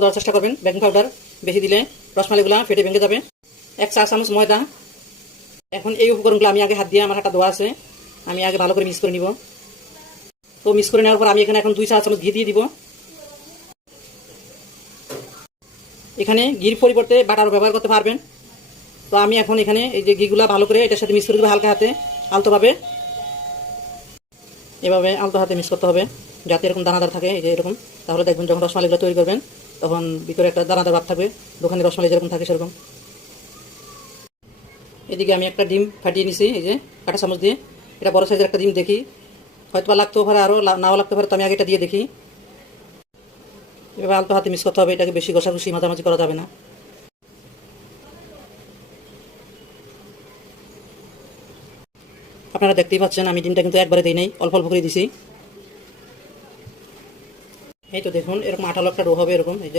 দেওয়ার চেষ্টা করবেন। বেকিং পাউডার বেশি দিলে রসমালাইগুলো ফেটে ভেঙে যাবে। 1 চা চামচ ময়দা। এখন এই উপকরণগুলো আমি আগে হাত দিয়ে, আমার হাতটা ধোয়া আছে, আমি আগে ভালো করে মিক্স করে নিব। তো মিক্স করে নেওয়ার পর আমি এখানে এখন 2 চা চামচ ঘি দিয়ে দিব। এখানে ঘির পরিবর্তে বাটারও ব্যবহার করতে পারবেন। তো আমি এখন এখানে এই যে ঘিগুলা ভালো করে এটার সাথে মিক্স করে দেবো হালকা হাতে, আলতোভাবে। এভাবে আলতো হাতে মিক্স করতে হবে যাতে এরকম দানাদার থাকে, এই যে এরকম। তাহলে দেখবেন যখন রসমালাইগুলো তৈরি করবেন তখন ভিতরে একটা দানাদার ভাব থাকবে, দোকানের রসমালাই যেরকম থাকে সেরকম। এদিকে আমি একটা ডিম ফাটিয়ে নিছি, এই যে কাঁটা চামচ দিয়ে। এটা বড় সাইজের একটা ডিম, দেখি হয়তো বা লাগতেও পারে, আরও নাও লাগতে পারে, তো আমি আগে এটা দিয়ে দেখি। এভাবে আলতো হাতে মিক্স করতে হবে, এটাকে বেশি ঘষাঘষি মাঝামাঝি করা যাবে না। আপনারা দেখতেই পাচ্ছেন আমি ডিমটা কিন্তু একবারে দিই নাই, অল্প অল্প করে দিছি। এই তো দেখুন এরকম আঠালো একটা ডো হবে এরকম, এই যে।